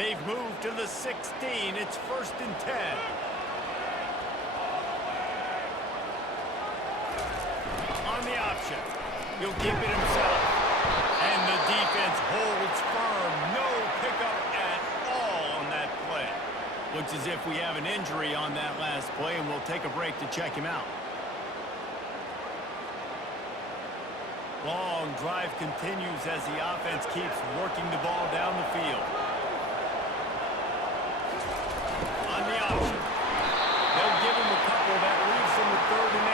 They've moved to the 16. It's 1st and 10. On the option. He'll keep it himself. And the defense holds firm. No pickup at all on that play. Looks as if we have an injury on that last play, and we'll take a break to check him out. Long drive continues as the offense keeps working the ball down the field. On the option. They'll give him a couple. That leaves him with 3rd and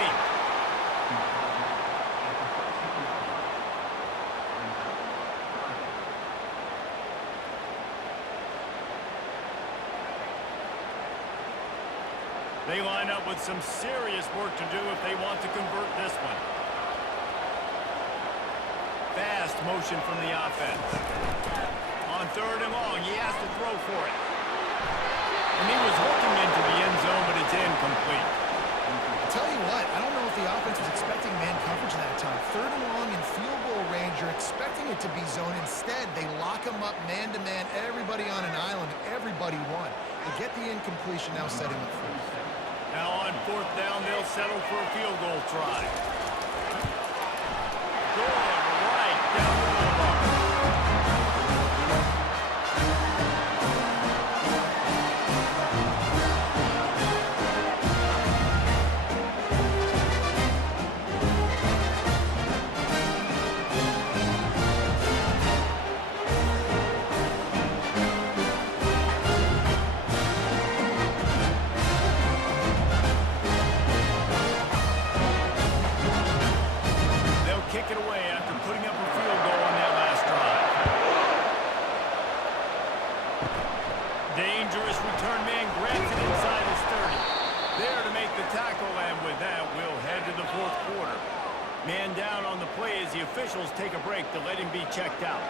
8. They line up with some serious work to do if they want to convert this one. Fast motion from the offense. On 3rd and long, he has to throw for it. And he was looking into the end zone, but it's incomplete. I'll tell you what, I don't know if the offense was expecting man coverage that time. 3rd and long in field goal range, you're expecting it to be zone. Instead, they lock him up man-to-man, everybody on an island, everybody won. They get the incompletion, now setting up 4th. Now on 4th down, they'll settle for a field goal try. Good, right down the middle. Kick it away after putting up a field goal on that last drive. Dangerous return man grabs it inside his 30. There to make the tackle, and with that, we'll head to the 4th quarter. Man down on the play as the officials take a break to let him be checked out.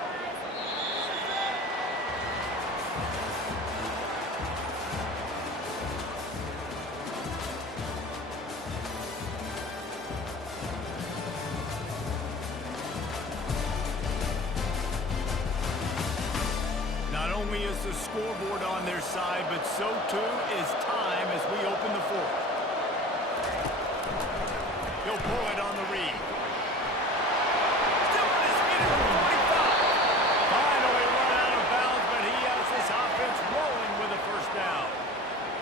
Not only is the scoreboard on their side, but so too is time as we open the 4th. He'll pull it on the read. Still on his feet at the 45. Finally run out of bounds, but he has this offense rolling with a 1st down.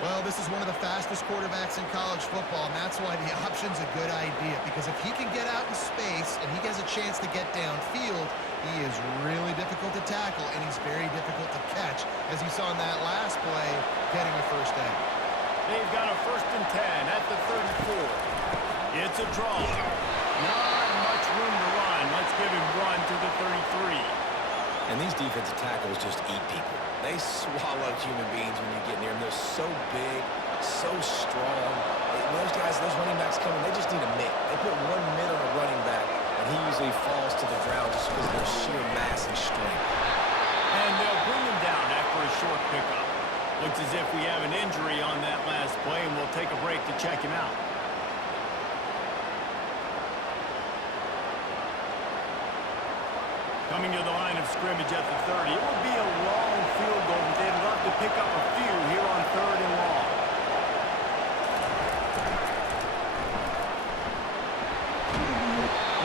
Well, this is one of the fastest quarterbacks in college football, and that's why the option's a good idea. Because if he can get out in space and he has a chance to get downfield, he is really difficult to tackle, and he's very difficult to catch, as you saw in that last play, getting a 1st down. They've got a 1st and 10 at the 34. It's a draw. Not much room to run. Let's give him run to the 33. And these defensive tackles just eat people. They swallow human beings when you get near them. They're so big, so strong. Those guys, those running backs coming, they just need a mitt. They put 1 mitt on a running back, and he usually falls to the ground just because of their sheer mass and strength. And they'll bring him down after a short pickup. Looks as if we have an injury on that last play, and we'll take a break to check him out. Coming to the line of scrimmage at the 30. It would be a long field goal, but they'd love to pick up a few here on 3rd and long.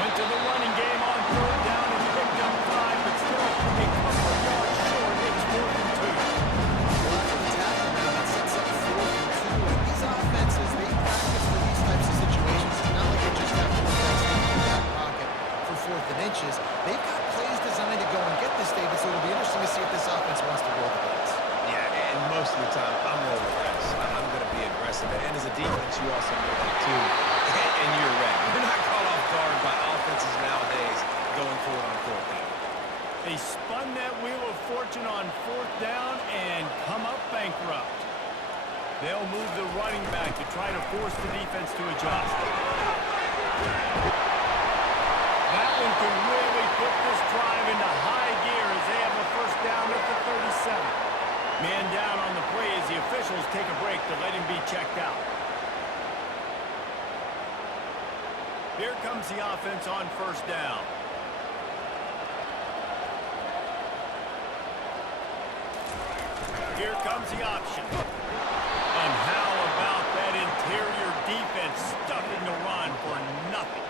Went to the running game on 3rd down and picked up 5, but still a couple of yards short. It's 4th and 2. Well, after the tackle now, that sets up 4th and 2. And these offenses, they practice for these types of situations. It's not like they just have to protect in the back pocket for 4th and inches. They've got plays designed to go and get this, David, so it'll be interesting to see if this offense wants to roll the dice. Yeah, and most of the time, I'm rolling the dice. I'm going to be aggressive. And as a defense, you also know that too. And you're right. You're not caught off guard by offenses nowadays going forward on 4th down. They spun that wheel of fortune on 4th down and come up bankrupt. They'll move the running back to try to force the defense to adjust. That one could really put this drive into high gear as they have a 1st down at the 37. Man down on the play as the officials take a break to let him be checked out. Here comes the offense on 1st down. Here comes the option. And how about that interior defense stuffing the run for nothing?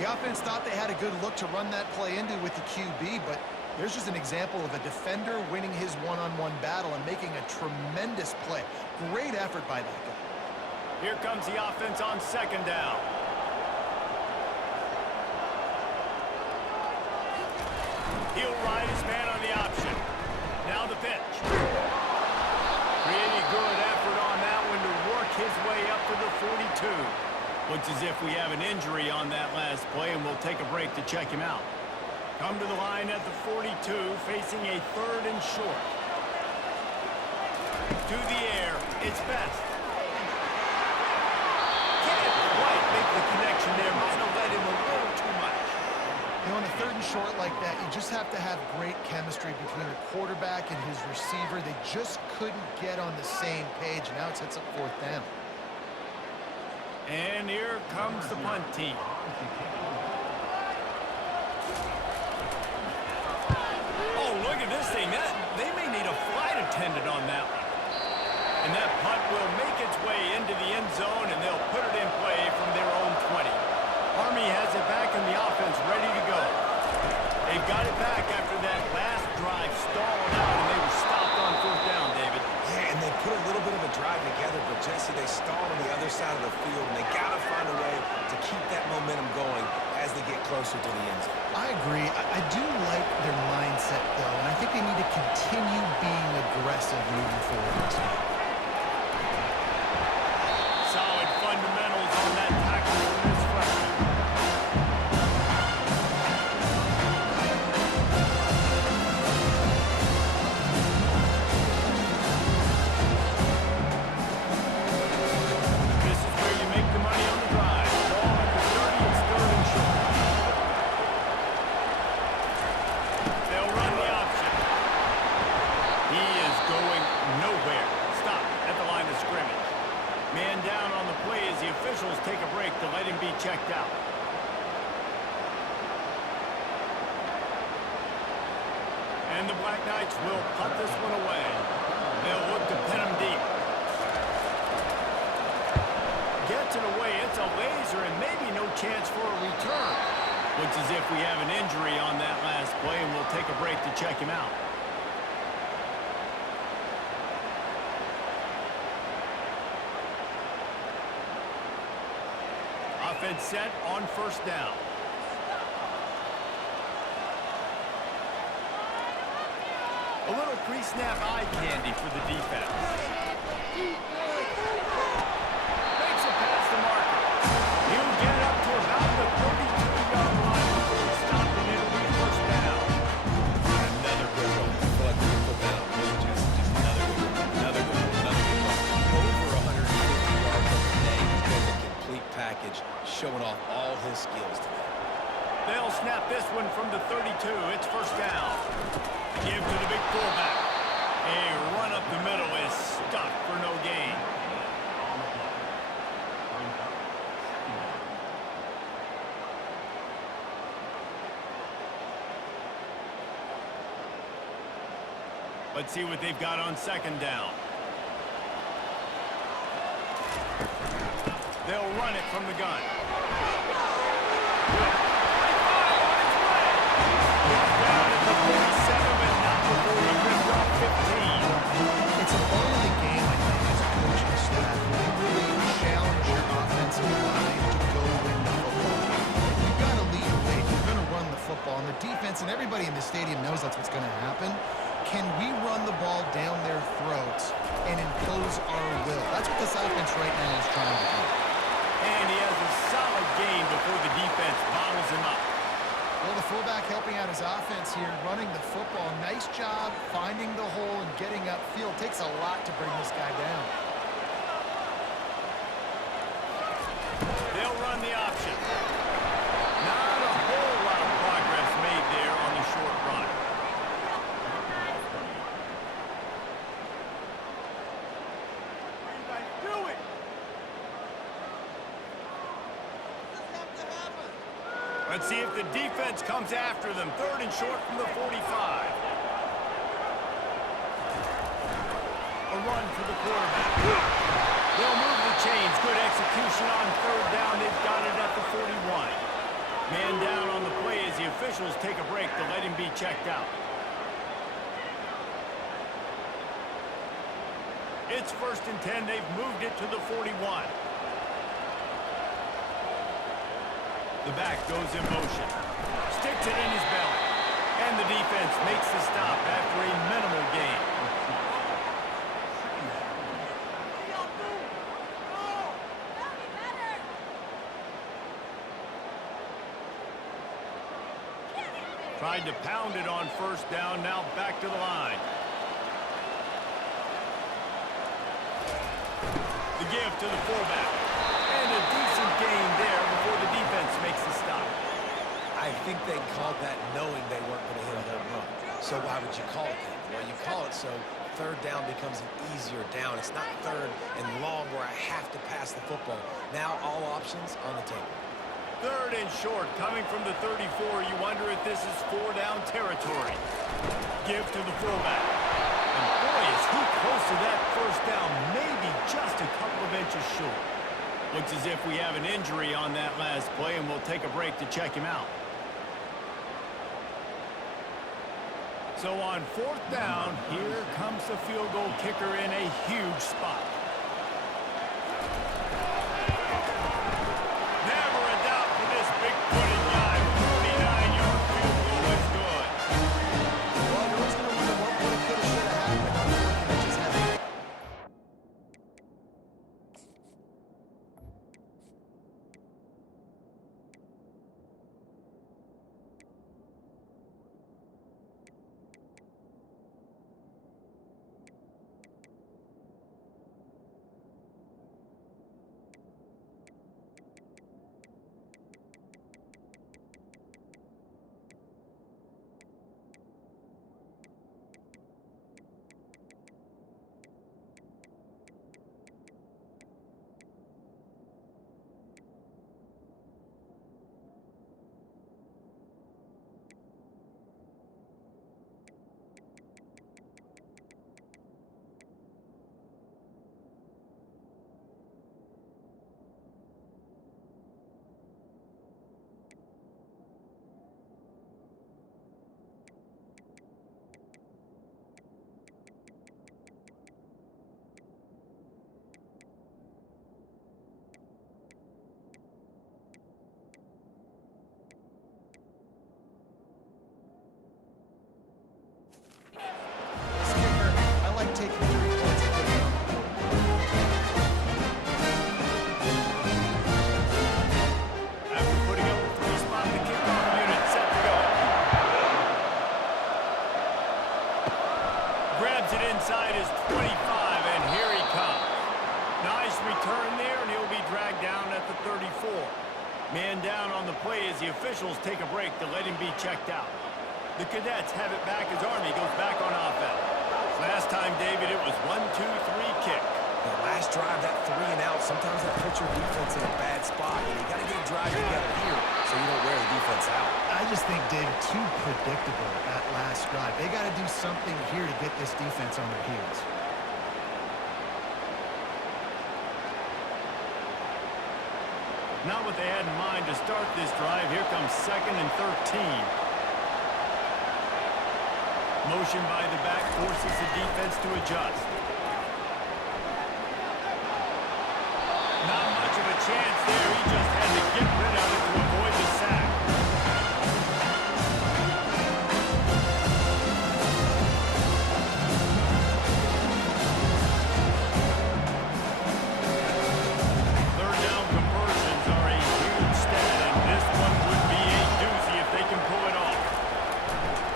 The offense thought they had a good look to run that play into with the QB, but there's just an example of a defender winning his one-on-one battle and making a tremendous play. Great effort by that guy. Here comes the offense on second down. He'll ride his man on the option. Now the pitch. Pretty good effort on that one to work his way up to the 42. Looks as if we have an injury on that last play, and we'll take a break to check him out. Come to the line at the 42, facing a 3rd and short. To the air, it's Best. Can't quite make the connection there. Might have led him a little too much. You know, on a 3rd and short like that, you just have to have great chemistry between the quarterback and his receiver. They just couldn't get on the same page. Now it sets up 4th down. And here comes the punt team. Oh, look at this thing. They may need a flight attendant on that one. And that punt will make its way into the end zone, and they'll put it in play from their own 20. Army has it back in the offense, ready to go. They've got it back after that last drive stalled out, and they were stopped on 4th down, David. Yeah, and they put a little bit of a drive together, but Jesse, they stalled on the other side of the field, and they got to find a way to keep that momentum going as they get closer to the end zone. I agree. I do like their mindset, though, and I think they need to continue being aggressive moving forward this game. Solid fundamentals on that tackle from this freshman. This is where you make the money on the drive. Ball at the 30, it's 3rd and short. They'll run the option. He is going nowhere. Stop at the line of scrimmage. Man down on the play as the officials take a break to let him be checked out. And the Black Knights will punt this one away. They'll look to pin him deep. Gets it away. It's a laser and maybe no chance for a return. Looks as if we have an injury on that last play, and we'll take a break to check him out. Offense set on 1st down. A little pre-snap eye candy for the defense. Makes it past the marker. He'll get it up to about the 32-yard line before he stopped, and it'll be 1st down. Another good one. I feel like we can put that on blue, Jesse. Just another good one. Another good one. Another good one. Over 150 yards on the day. He's been a complete package, showing off all his skills today. They'll snap this one from the 32. It's 1st down. Give to the big fullback. A run up the middle is stuck for no gain. Let's see what they've got on 2nd down. They'll run it from the gun. Down at the 47, but not before he ripped off 15. It's a part of the game, I think, as a coaching staff. You really challenge your offensive line to go win the football game. You've got to lead the way. You're going to run the football. And the defense and everybody in the stadium knows that's what's going to happen. Can we run the ball down their throats and impose our will? That's what this offense right now is trying to do. And he has a solid gain before the defense bottles him up. Well, the fullback helping out his offense here, running the football. Nice job finding the hole and getting upfield. Takes a lot to bring this guy down. They'll run the option. Not a whole lot of progress made there on the short run. Let's see if the defense comes after them. 3rd and short from the 45. run for the quarterback. They'll move the chains. Good execution on third down. They've got it at the 41. Man down on the play as the officials take a break to let him be checked out. It's 1st and 10. They've moved it to the 41. The back goes in motion. Sticks it in his belly. And the defense makes the stop after a minimal gain. Tried to pound it on 1st down, now back to the line. The give to the fullback. And a decent gain there before the defense makes the stop. I think they called that knowing they weren't going to hit a home run. So why would you call it that? Well, you call it so third down becomes an easier down. It's not third and long where I have to pass the football. Now all options on the table. 3rd and short, coming from the 34. You wonder if this is 4-down territory. Give to the fullback. And boy, is he close to that 1st down, maybe just a couple of inches short. Looks as if we have an injury on that last play, and we'll take a break to check him out. So on 4th down, here comes the field goal kicker in a huge spot. Never a doubt for this big-footed guy. 49-yard field goal is good. Well, you're always going to wonder what would have, could have, should have happened. Unfortunately, they just had to. This kicker, I like taking 3 points and putting it on the board. After putting up a 3-spot, the kickoff unit set to go. Grabs it inside his 25, and here he comes. Nice return there, and he'll be dragged down at the 34. Man down on the play as the officials take a break to let him be checked out. The Cadets have it back as Army goes back on offense. Last time, David, it was 1-2-3 kick. The last drive, that 3 and out, sometimes that puts your defense in a bad spot. And you got to get a drive together here so you don't wear the defense out. I just think, David, too predictable that last drive. They got to do something here to get this defense on their heels. Not what they had in mind to start this drive. Here comes 2nd and 13. Motion by the back forces the defense to adjust. Not much of a chance there. He just had to get rid of it to avoid the sack. Third down conversions are a huge stat, and this one would be a doozy if they can pull it off.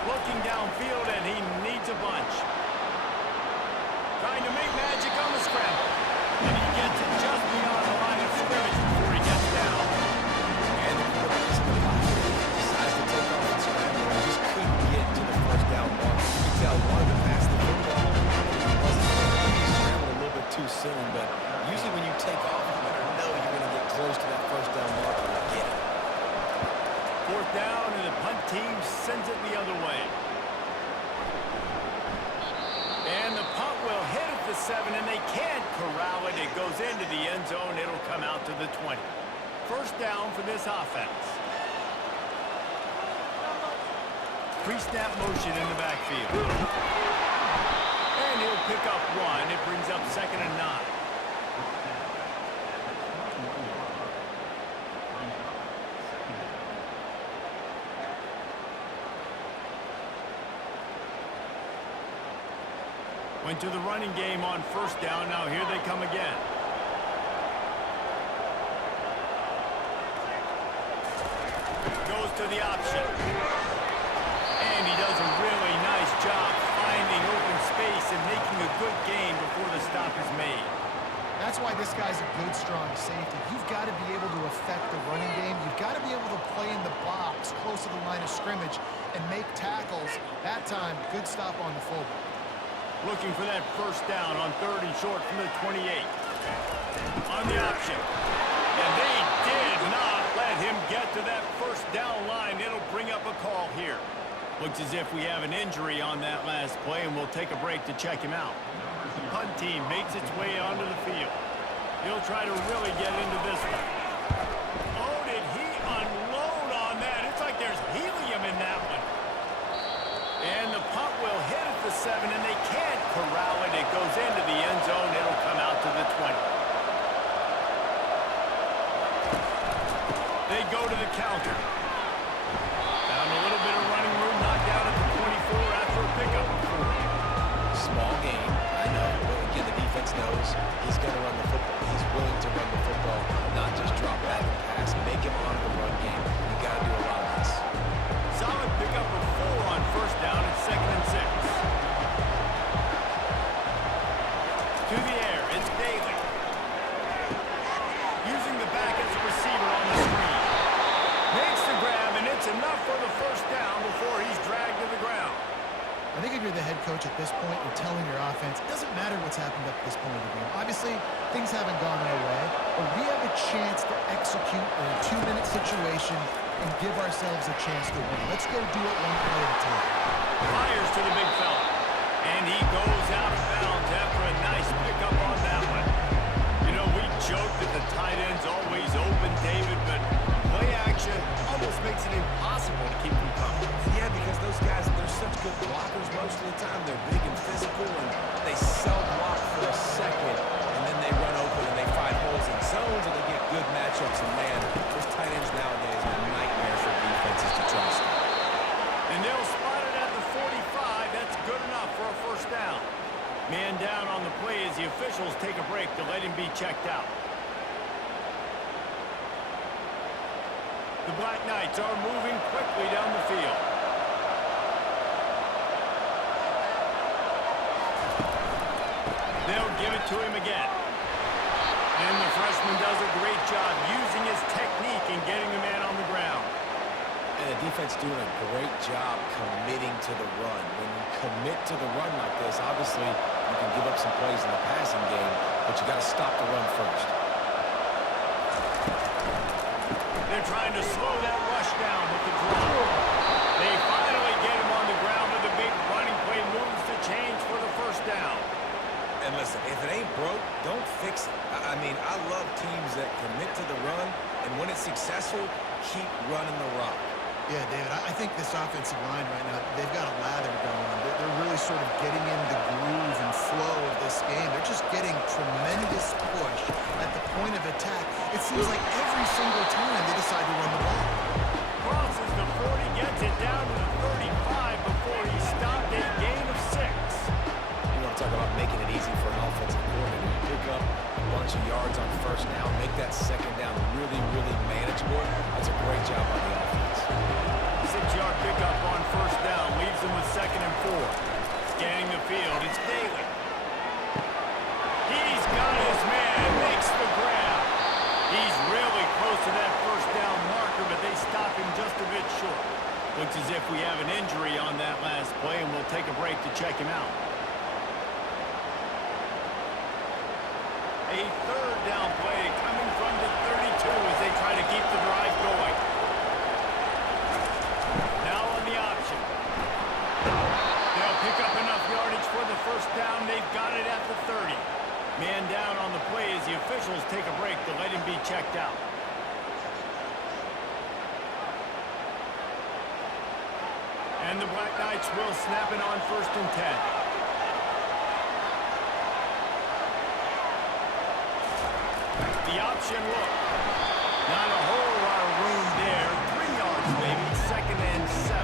Looking downfield, and he needs a bunch. Trying to make magic on the scramble. And he gets it just beyond the line of scrimmage before he gets down. And the quarterback's in the pocket. He decides to take off and scramble and just couldn't get to the 1st down mark. You can tell wanted to pass the football. He wasn't there. He scrambled a little bit too soon, but usually when you take off, you better know you're going to get close to that 1st down mark and get it. 4th down, and the punt team sends it the other way. And the punt will hit at the the 7, and they can't corral it. It goes into the end zone. It'll come out to the 20. First down for this offense. Pre-snap motion in the backfield. And he'll pick up 1. It brings up 2nd and 9. Went to the running game on first down. Now here they come again. Goes to the option. And he does a really nice job finding open space and making a good gain before the stop is made. That's why this guy's a good, strong safety. You've got to be able to affect the running game. You've got to be able to play in the box close to the line of scrimmage and make tackles. That time, good stop on the fullback. Looking for that first down on 3rd and short from the 28. On the option. And they did not let him get to that first down line. It'll bring up a call here. Looks as if we have an injury on that last play, and we'll take a break to check him out. The punt team makes its way onto the field. He'll try to really get into this one. Oh, did he unload on that? It's like there's helium in that one. And the punt will hit at the 7, and they can't corral it. It goes into the end zone. It'll come out to the 20. They go to the counter. Found a little bit of running room, knocked down at the 24 after a pickup of 4. Small game, I know, but again, the defense knows he's going to run the football. He's willing to run the football, not just drop back and pass. Make him honor the run game. You got to do a lot of this. Solid pickup of 4 on first down at 2nd and 6. To the air, it's Daly. Using the back as a receiver on the screen. Makes the grab, and it's enough for the first down before he's dragged to the ground. I think if you're the head coach at this point, you're telling your offense, it doesn't matter what's happened up to this point of the game. Obviously, things haven't gone our way, but we have a chance to execute in a 2-minute situation and give ourselves a chance to win. Let's go do it one play at a time. Fires to the big fella. And he goes out of bounds after a nice pickup on that one. You know, we joke that the tight end's always open, David, but play action almost makes it impossible to keep them coming. Yeah, because those guys, they're such good blockers most of the time. They're big and physical, and they self-block for a second, and then they run open and they find holes in zones, and they get good matchups. And, man, those tight ends nowadays are a nightmare for defenses to try to stop. And they'll spot it at the 45. That's good enough for a first down. Man down on the play as the officials take a break to let him be checked out. The Black Knights are moving quickly down the field. They'll give it to him again. And the freshman does a great job using his technique and getting the man on the ground. And the defense doing a great job committing to the run. When you commit to the run like this, obviously you can give up some plays in the passing game, but you got to stop the run first. They're trying to slow that rush down with the draw. They finally get him on the ground with a big running play, moves the change for the first down. And listen, if it ain't broke, don't fix it. I mean, I love teams that commit to the run, and when it's successful, keep running the rock. Yeah, David, I think this offensive line right now, they've got a lather going on. They're really sort of getting in the groove and flow of this game. They're just getting tremendous push at the point of attack. It seems like every single time they decide to run the ball. Crosses the 40, gets it down to the 35 before he stopped a gain of 6. You want to talk about making it easy for an offensive coordinator. You pick up a bunch of yards on first down, make that second down really, really manageable. That's a great job by the offense. 6-yard pickup on first down, leaves them with 2nd and 4. Scanning the field, it's Daly. He's got his man, makes the grab. He's really close to that first down marker, but they stop him just a bit short. Looks as if we have an injury on that last play, and we'll take a break to check him out. A 3rd down play coming from the 32 as they try to keep the drive going. Now on the option. They'll pick up enough yardage for the first down. They've got it at the 30. And the Black Knights will snap it on 1st and 10. The option look. Not a whole lot of room there. 3 yards maybe. 2nd and 7.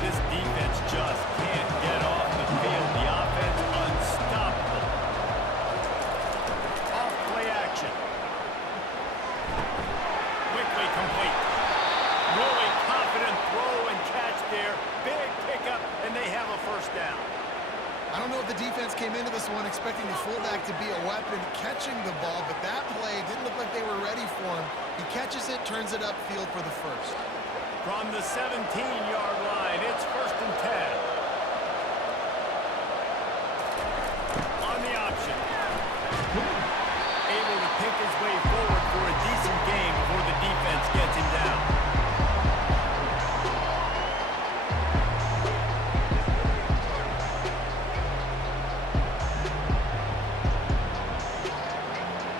This defense just can't get off the field. The offense unstoppable. Off play action. Quickly complete. Really confident throw and catch there. Big pickup, and they have a 1st down. I don't know if the defense came into this one expecting the fullback to be a weapon catching the ball, but that play didn't look like they were ready for him. He catches it, turns it upfield for the 1st. From the 17-yard line, it's 1st and 10. On the option. Able to pick his way forward for a decent gain before the defense gets him down.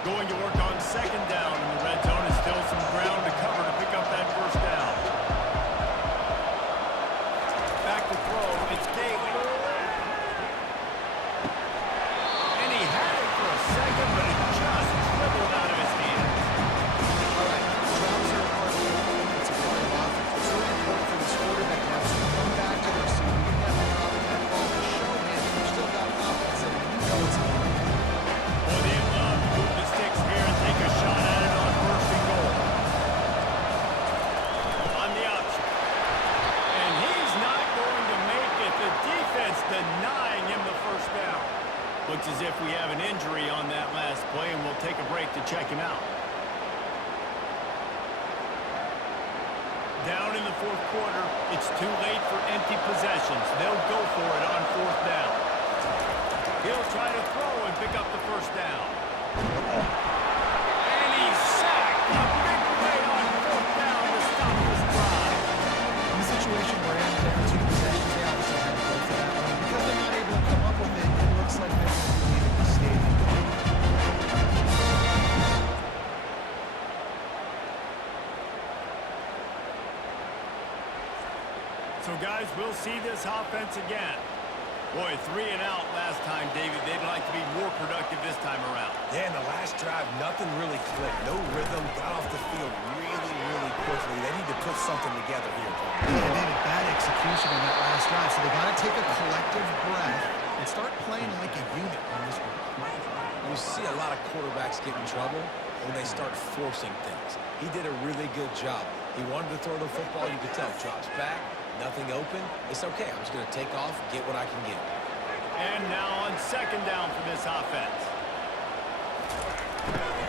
Going to work on 2nd down in the red zone. Is still some ground to cover to pick up that 1st down. Back to throw. It's Daly. And he had it for a second, but it just dribbled out of his hands. All right, drops are a part of football. It's a part of offense. It's really important for this quarterback now to come back to the receiver. You have to drop that ball to show him you've still got confidence in him. You know it's coming. Well, they love to move the sticks here and take a shot at it on 1st and goal. On the option. And he's not going to make it. The defense denying him the 1st down. Looks as if we have an injury on that last play, and we'll take a break to check him out. Down in the 4th quarter, it's too late for empty possessions. They'll go for it on 4th down. He'll try to throw and pick up the 1st down. And he's sacked. A big play on 4th down to stop this drive. In the situation we're in, down 2 possessions, they obviously had to go for that one. Because they're not able to come up with it, it looks like they're going to be leaving the stadium. So, guys, we'll see this offense again. Boy, 3 and out last time, David. They'd like to be more productive this time around. Yeah, in the last drive, nothing really clicked. No rhythm, got off the field really quickly. They need to put something together here, Paul. Yeah, they had a bad execution in that last drive, so they got to take a collective breath and start playing like a unit on this one. You see a lot of quarterbacks get in trouble when they start forcing things. He did a really good job. He wanted to throw the football. You could tell. Drops back, nothing open. It's okay. I'm just going to take off, get what I can get. And now on 2nd down for this offense.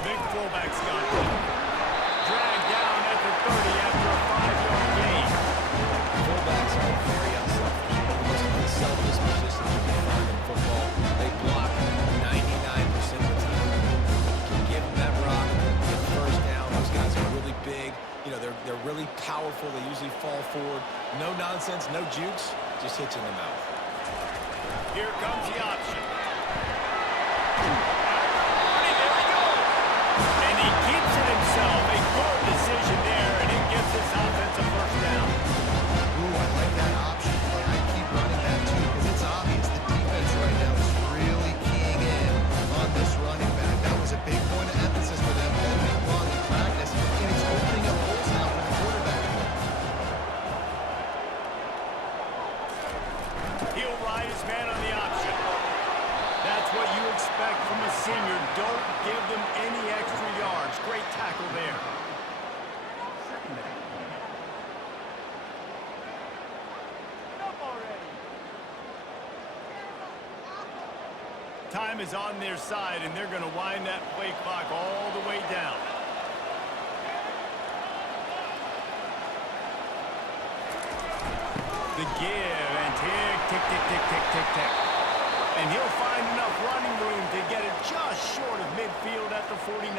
Big fullback's got it. Dragged down at the 30 after a 5-yard gain. Fullbacks are very unselfish. One of the most unselfish positions you can find in football. They block 99% of the time. You can give them that rock, get the 1st down. Those guys are really big. You know, they're really powerful. They usually fall forward. No nonsense, no jukes, just hits in the mouth. Here comes the option. There he goes. And he keeps it himself. A good decision there, and it gives this offense a 1st down. Ooh, I like that option play. I keep running that too because it's obvious the defense right now is really keying in on this running back. That was a big point of emphasis for them all week long in practice, and it's opening up holes now for the quarterback. He'll ride his man on the option. That's what you expect from a senior. Don't give them any extra yards. Great tackle there. Time is on their side, and they're going to wind that play clock all the way down. The give, and tick, tick, tick, tick, tick, tick, tick. And he'll find enough running room to get it just short of midfield at the 49.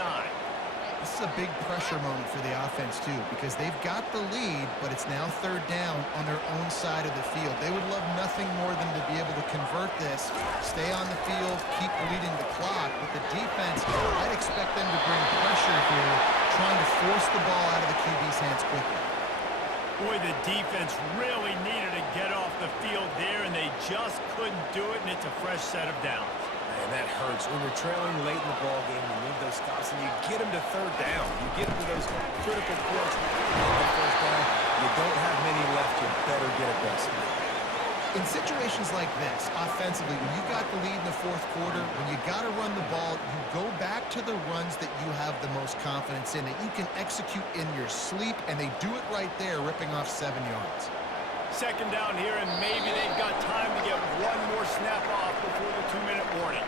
This is a big pressure moment for the offense, too, because they've got the lead, but it's now third down on their own side of the field. They would love nothing more than to be able to convert this, stay on the field, keep bleeding the clock. But the defense, I'd expect them to bring pressure here, trying to force the ball out of the QB's hands quickly. Boy, the defense really needed to get off the field there, and they just couldn't do it, and it's a fresh set of downs. And that hurts. When you're trailing late in the ball game, you need those stops, and you get them to third down. You get them to those critical points. On the first down, you don't have many left. You better get aggressive. In situations like this, offensively, when you got the lead in the fourth quarter, when you got to run the ball, you go back to the runs that you have the most confidence in, that you can execute in your sleep, and they do it right there, ripping off 7 yards. Second down here, and maybe they've got time to get one more snap off before the 2-minute warning.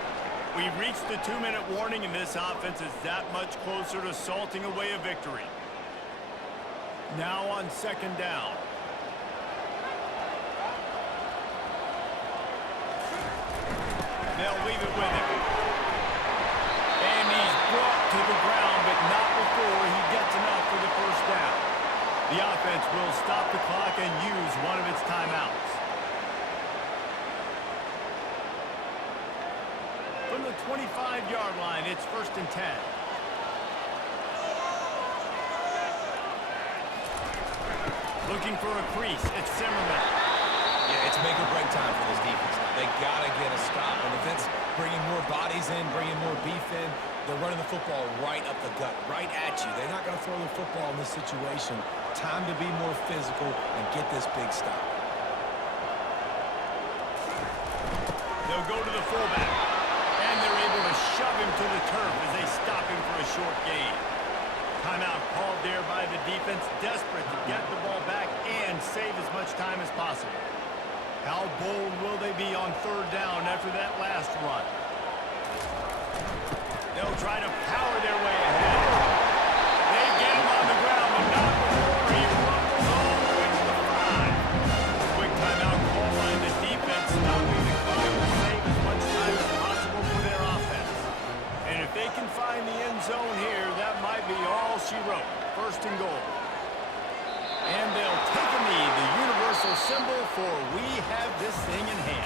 We've reached the 2-minute warning, and this offense is that much closer to salting away a victory. Now on second down. They'll leave it with him. And he's brought to the ground, but not before he gets enough for the first down. The offense will stop the clock and use one of its timeouts. From the 25-yard line, it's 1st and 10. Looking for a crease, it's Zimmerman. Yeah, it's make or break time for this defense. They got to get a stop. And if it's bringing more bodies in, bringing more beef in, they're running the football right up the gut, right at you. They're not going to throw the football in this situation. Time to be more physical and get this big stop. They'll go to the fullback, and they're able to shove him to the turf as they stop him for a short gain. Timeout called there by the defense, desperate to get the ball back and save as much time as possible. How bold will they be on third down after that last run? They'll try to power their way ahead. They get him on the ground, but not before he rumbles all the way to the 5. Quick timeout call by the defense, stopping the clock to save as much time as possible for their offense. And if they can find the end zone here, that might be all she wrote. 1st and goal. And they'll take a knee, the universal symbol for we have this thing in hand.